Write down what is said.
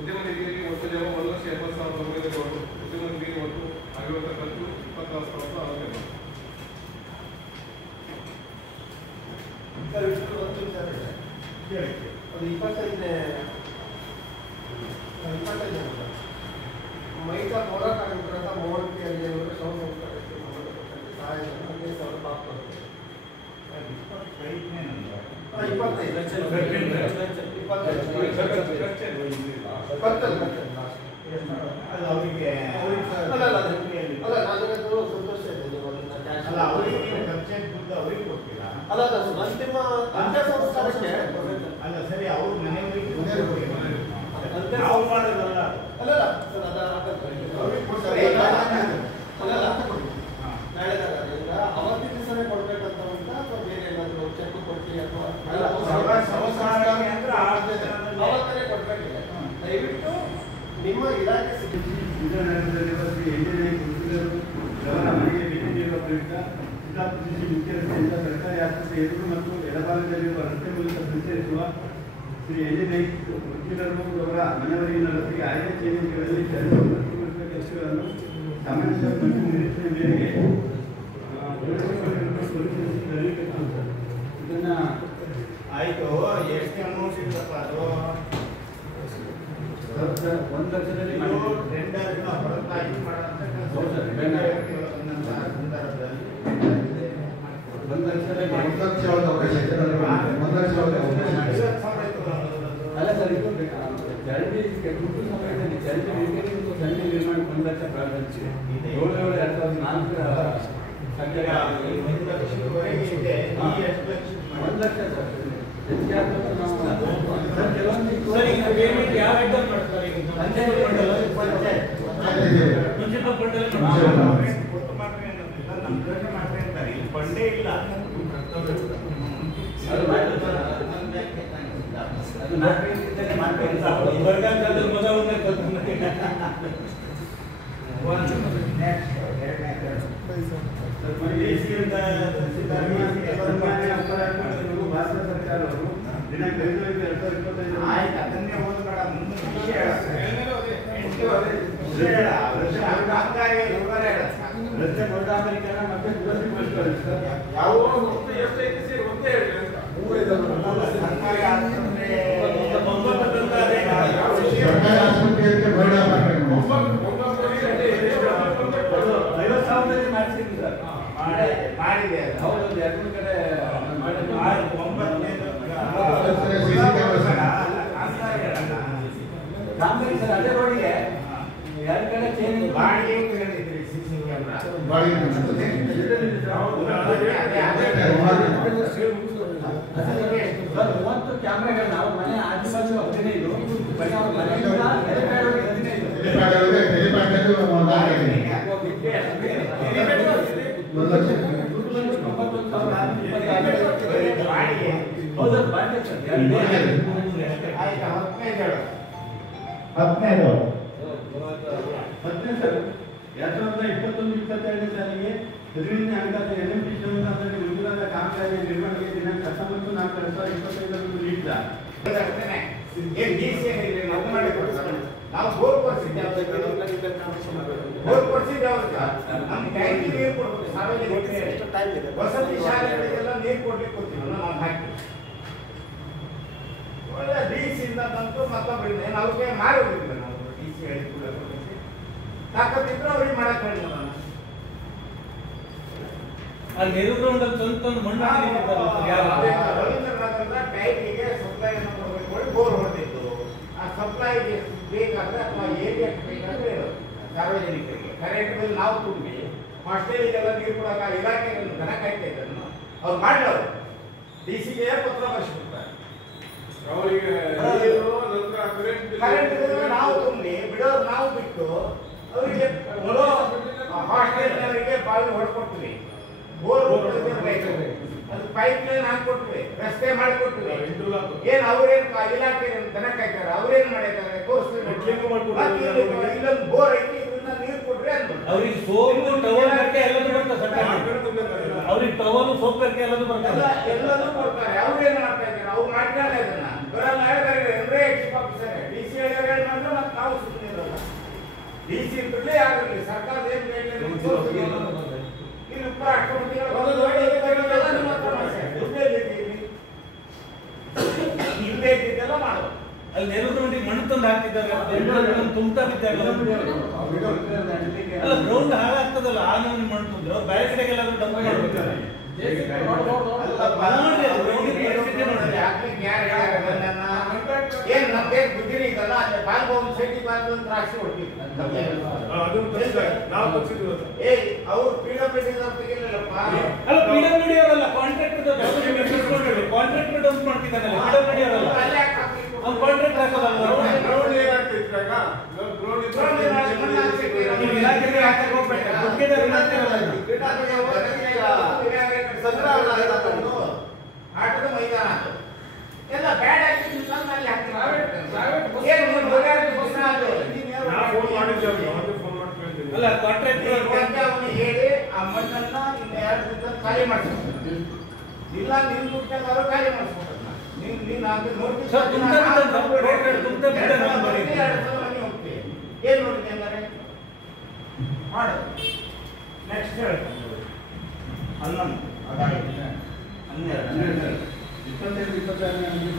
ಉದ್ಯಮ ನಿಧಿಯಲ್ಲಿ ಒಟ್ಟು ಜಮ 1,80,000 ಕೊಟ್ಟು ಉದ್ಯಮ ನಿಧಿಗೆ ಒಟ್ಟು ಆಗಿರುವಂಥ ಖರ್ಚು 26,000 ಆಗಿದೆ. ಅದು 25 ಮೈತಾ ಹೋರಾಟ ಆಗಿರೋದ್ರಿಂದ 35 ಸಹಾಯ ಅಲ್ಲ ಅಂತಿಮ ಅಂತ್ಯ ಸಂಸ್ಕಾರಕ್ಕೆ ಅಲ್ಲ ಸರಿ ಅವ್ರ ಮನೆಯವರಿಗೆ ನಾವು ಮಾಡೋದಲ್ಲ ಅಲ್ಲ ಅವತ್ತಿನ ದಿವಸನೇ ಕೊಡ್ಬೇಕಂತ ಅಥವಾ ಬೇರೆ ಏನಾದ್ರು ಚೆಕ್ ಕೊಡ್ತೀವಿ ಅಥವಾ ಅವತ್ತನೇ ಕೊಡ್ಬೇಕಿಲ್ಲ. ದಯವಿಟ್ಟು ನಿಮ್ಮ ಇಲಾಖೆ ಮನೆಗೆ ಭೇಟಿ ನೀಡುವ ಪ್ರಯುಕ್ತ ಚಿತ್ತಾಪುರ ಮುಖ್ಯ ರಸ್ತೆಯಿಂದ ಸರ್ಕಾರಿ ಆಸ್ಪತ್ರೆ ಎದುರು ಮತ್ತು ಎಡಭಾಗದಲ್ಲಿರುವ ರಸ್ತೆ ಮೂಲಕ ಸಂಚರಿಸುವ ಶ್ರೀ ಎನ್ಜಿ ವಕೀಲರು ಅವರ ಮನೆಯವರಿನ ರಸ್ತೆಗೆ ಆಯ್ಕೆ ಚೇಂಜ್ಗಳಲ್ಲಿ ರದ್ದುಗೊಳಿಸುವ ಕೆಲಸಗಳನ್ನು ಸಾಮಾನ್ಯ ಮತ್ತು ನಿರೀಕ್ಷಣೆ ಮೇರೆಗೆ ಇದನ್ನ ಆಯ್ತು. ಎಷ್ಟು ಅಮೌಂಟ್ ಇತ್ತಪ್ಪ ಅದು? 1,00,000ದಲ್ಲಿ ಹೊರತಾಗಿ ಅಲ್ಲ ಸರ್, ಇದು ಚರಂಡಿ ಕುಟುಂಬ ಸಮಯದಲ್ಲಿ ಚರಂಡಿ ನಿರ್ಮಾಣಕ್ಕೆ ಚರಂಡಿ ನಿರ್ಮಾಣ 1,00,000 ಪ್ರಾರಂಭಿಸಿ 7/7/2004 ಸಂಖ್ಯೆ 1,00,000 ಸರ್. ಬಂಡೇ ಇಲ್ಲ ಭಾರತ ಸರ್ಕಾರವು ದಿನಾಂಕ 5/5/2025 ಆಯ್ತು. ಅದನ್ನೇ ಓದ್ಬೇಡ, ಮುಂದೆ ವಿಷಯ ರಸ್ತೆ ಮೊದಲಾಮೀಕರಣ ಮತ್ತೆ ದುರಸ್ತಿಗೊಳಿಸುತ್ತಾರೆ ಸರ್. ಯಾವ ಎಷ್ಟೈತಿ ಸರ್ ಒಂದೇ ಹೇಳಿ ಸರ್ಕಾರಿ ಆಸ್ಪತ್ರೆಗೆ ಬರಡ 50,000 ಮಾಡಿಸಿದ್ವಿ ಸರ್. ಮಾಡಿದೆ. ಹೌದು, ಎರಡು ಕಡೆ ಕಾಮಗಾರಿ ಸರ್. ಅದೇ ರೋಡಿಗೆ ಎರಡು ಕಡೆ ಚೇಂಜ್ ಬಾಡಿಗೆ ಹೇಳಿದ್ರಿ ಸಿಸಿ ಕ್ಯಾಮ್ರಾ. ಸರ್ 30 ಕ್ಯಾಮ್ರಾಗಳು ನಾವು ಮನೆ ಆಜುಬಾಜು 15 ಬರೀ ಅವ್ರ ಮನೆಯಿಂದ ಹೆಲಿಪ್ಯಾಡ್ವರೆಗೆ 15 ಹೌದು ಬಾಡಿಗೆ ಸರ್. 10 ಸರ್. 2021-22 ಸಾಲಿಗೆ 15ನೇ ಹಣಕಾಸು NMT ಸಂಸ್ಥಾನದಲ್ಲಿ ಮಂಜೂರಾದ ಕಾಮಗಾರಿ ನಿರ್ವಹಣೆಗೆ ದಿನಾಂಕ 19/4/2025 ನೀಡಿದ ನಾವು ಬೋರ್ ಕೊಡ್ಸಿದ್ದೇವೆ. ಬೋರ್ ಕೊಡ್ಸಿದ್ದೇವೆ. ನಮ್ಮ ಟ್ಯಾಂಕಿ ನೀರು ಕೊಡ್ಬೇಕು. ಸಾರ್ವಜನಿಕ ವಸತಿ ಶಾಲೆಗಳಿಗೆಲ್ಲ ನೀರು ಕೊಡ್ಲಿಕ್ಕೆ ಕೊಡ್ತೀವಿ ನಾವು ಹಾಕಿ. ಒಳ್ಳೆ DC ಇಂದ ಬಂತು ಮತ್ತೊಬ್ಬರಿಂದ ಏನು ಅವ್ರಿಗೆ ಮಾರೋದಿಲ್ಲ. ನಾವು DC ಹೇಳಿ ಕೂಡ ತಾಕತ್ತಿದ್ರೆ ಅವ್ರಿಗೆ ಮಾಡಕ್ ಹೇಳಿಲ್ಲ. ರವೀಂದ್ರನಾಥ್ ಟ್ಯಾಂಕಿಗೆ ಸಪ್ಲೈ ಅನ್ನು ಕೊಡಬೇಕು, ಬೋರ್ ಹೊಡೆದಿತ್ತು. ಆ ಸಪ್ಲೈಗೆ ಬೇಕಾದ್ರೆ ಅಥವಾ ಏರಿಯಾಕ್ಕೆ ಬೇಕಾದ್ರೆ ಸಾರ್ವಜನಿಕರಿಗೆ ಕರೆಂಟ್ ಬಿಲ್ ನಾವು ತುಂಬಿ ಹಾಸ್ಟೆಲಿಗೆಲ್ಲ ನೀರು ಕೊಡಕ ಇಲಾಖೆ ದನ ಕಾಯ್ತಾ ಇದ್ದನ್ನು ಅವ್ರು ಮಾಡಲವರು DC-ಗೆ ಪತ್ರ ಬರ್ಸಿಬಿಡ್ತಾರೆ. ಕರೆಂಟ್ ಬಿಲ್ ನಾವು ತುಂಬಿ ಬಿಡೋರು ನಾವು ಬಿಟ್ಟು ಅವರಿಗೆ ಹಾಸ್ಟೆಲ್ನವರಿಗೆ ಬಾವಿ ಹೊಡ್ಕೊಡ್ತೀವಿ. ಬೋರ್ ಅದು ಪೈಪ್ ಲೈನ್ ಹಾಕೊಟ್ವಿ, ರಸ್ತೆ ಮಾಡಿಕೊಟ್ವಿ. ಏನ್ ಅವ್ರೇನ್ ಇಲಾಖೆ ದನ ಕಾಯ್ತಾರ, ಅವ್ರೇನ್ ಮಾಡಿದ್ದಾರೆ ಇಲ್ಲೊಂದು ಬೋರ್ ಐತಿ, ಇದನ್ನ ನೀರು ಕೊಟ್ರೆ ಅವ್ರಿಗೆ ಸೋಪು ಟವಲ್ ಕಟ್ಟಿ ಎಲ್ಲದೂ ಬರ್ತದೆ ಸರ್ಕಾರ. ಅವ್ರಿಗೆ ಟವಲ್ ಸೋಪ್ ಕಟ್ಟಿ ಎಲ್ಲದೂ ಬರ್ತದೆ, ಎಲ್ಲದೂ ಕೊಡ್ತಾರೆ. ಅವ್ರೇನ್ ಮಾಡ್ತಾ ಇದ್ದಾರೆ, ಅವ್ರು ಮಾಡ್ತಾರೆ ಇದನ್ನ ಬರಲ್ಲ. ಅಂದ್ರೆ ಚೀಫ್ ಆಫೀಸರ್ DC ಹೇಳಿದ್ರೆ ಮಾಡಿದ್ರೆ DC ಬಿಡ್ಲೇ ಆಗಲಿ ಸರ್ಕಾರದ ಏನು ಗೈಡ್ಲೈನ್ ತೋರಿಸಿದ್ರು ಇಲ್ಲಿ ಉಪರಾಷ್ಟ್ರಪತಿಗಳು ಹಿಂದೆ ಇದ್ದೆಲ್ಲ ಮಾಡೋದು ಅಲ್ಲಿ ನೆಲದ ಮಣ್ಣು ತಂದು ಹಾಕ್ತಿದ್ದಾರೆ ತುಂಬತಾ ಬಿದ್ದಾಗ ಅಲ್ಲ ಗ್ರೌಂಡ್ ಹಾಳಾಗ್ತದಲ್ಲ ಆ ನಮ್ಗೆ ಮಣ್ಣು ತಂದ್ರೆ ಅವ್ರು ಬೇರೆ ಕಡೆಗೆಲ್ಲಾದ್ರೂ ಡಂಪ್ ಮಾಡ್ಬಿಡ್ತಾರೆ ಏನ್ ನಮ್ಗೆ ಬುದ್ಧಿನಿ ಇದಲ್ಲ ಅಲ್ಲಿ ಬಾಲ್ಭವನ್ ಸೈಟಿ ಬಾಲ್ಭವನ್ ಅಂತ ರಾಶಿ ಹೊಡ್ತಿದ್ರು ಅವ್ರು ಪಿಡಬ್ಲ್ಯೂಡಿ ತೆಗಿಲಿಲ್ಲಪ್ಪ ಅಲ್ಲ ಪಿಡಬ್ಲ್ಯೂಡಿ ಅವರಲ್ಲ ಕಾಂಟ್ರಾಕ್ಟರ್ ಕಾಂಟ್ರಾಕ್ಟರ್ ಡಂಪ್ ಮಾಡ್ತಿದ್ದಾನಲ್ಲ ಪಿಡಬ್ಲ್ಯೂಡಿ ಅವರಲ್ಲ ಅವ್ನು ಕಾಂಟ್ರಾಕ್ಟ್ ಹಾಕೋದಲ್ಲ ನೀವು ಇಲಾಖೆಗೆ ಹಾಕಕ್ಕೆ ಹೋಗ್ಬೇಡ ಗುತ್ತಿಗೆದಾರ ಆಟದ ಮೈದಾನ ಎಲ್ಲ ಬ್ಯಾಡ್ ಆಕ್ಟಿವಿಟೀಸ್ ಅಲ್ಲಿ ಅಲ್ಲ ಕಾಂಟ್ರಾಕ್ಟರ್ ಹೇಳಿ ಆ ಮಣ್ಣನ್ನ ಇನ್ನು 2 ದಿವಸ ಖಾಲಿ ಮಾಡಿಸ್ಬೇಕು ಇಲ್ಲ ನಿನ್ ದುಡ್ಡು ಖಾಲಿ ಮಾಡಿಸ್ಬೇಕು ನೀನ್ ನೋಟಿಸ್ ಏನ್ ನೋಡಿದೆ ಅಂದರೆ ಮಾಡು ನೆಕ್ಸ್ಟ್ ಹೇಳ್ತೀನಿ 11 ಅದಾಗಿದೆ 12 22